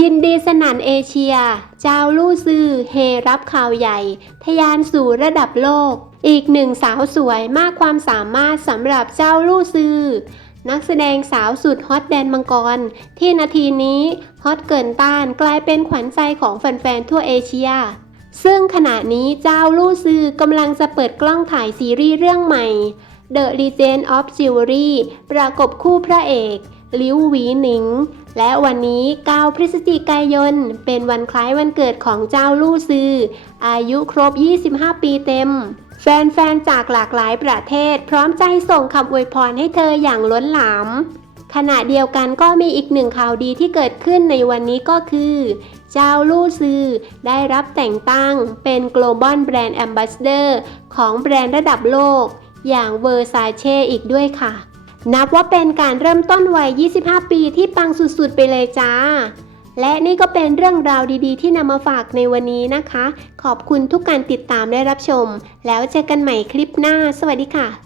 ยินดีสนันเอเชีย เจ้าลู่ซือเฮรับข่าวใหญ่ทะยานสู่ระดับโลก อีกหนึ่งสาวสวยมากความสามารถสำหรับเจ้าลู่ซือ นักแสดงสาวสุดฮอตแดนมังกร ที่นาทีนี้ฮอตเกินต้านกลายเป็นขวัญใจของแฟนๆทั่วเอเชีย ซึ่งขณะนี้เจ้าลู่ซือกำลังจะเปิดกล้องถ่ายซีรีส์เรื่องใหม่ The Legend of Jewelry ประกบคู่พระเอก ลิวหวีหนิง และวันนี้ 9 พฤศจิกายน เป็นวันคล้ายวันเกิดของเจ้าลู่ซือ อายุครบ 25 ปีเต็ม แฟนๆ จากหลากหลายประเทศ พร้อมใจส่งคำอวยพรให้เธออย่างล้นหลามขณะเดียวกันก็มีอีกหนึ่งข่าวดีที่เกิดขึ้นในวันนี้ก็คือ เจ้าลู่ซือได้รับแต่งตั้งเป็น Global Brand Ambassador ของแบรนด์ระดับโลก อย่าง Versace อีกด้วยค่ะ นับว่าเป็นการเริ่มต้นวัย 25 ปีที่ปังสุดๆ ไปเลยจ้า และนี่ก็เป็นเรื่องราวดีๆ ที่นำมาฝากในวันนี้นะคะ ขอบคุณทุกการติดตามและรับชม แล้วเจอกันใหม่คลิปหน้า สวัสดีค่ะ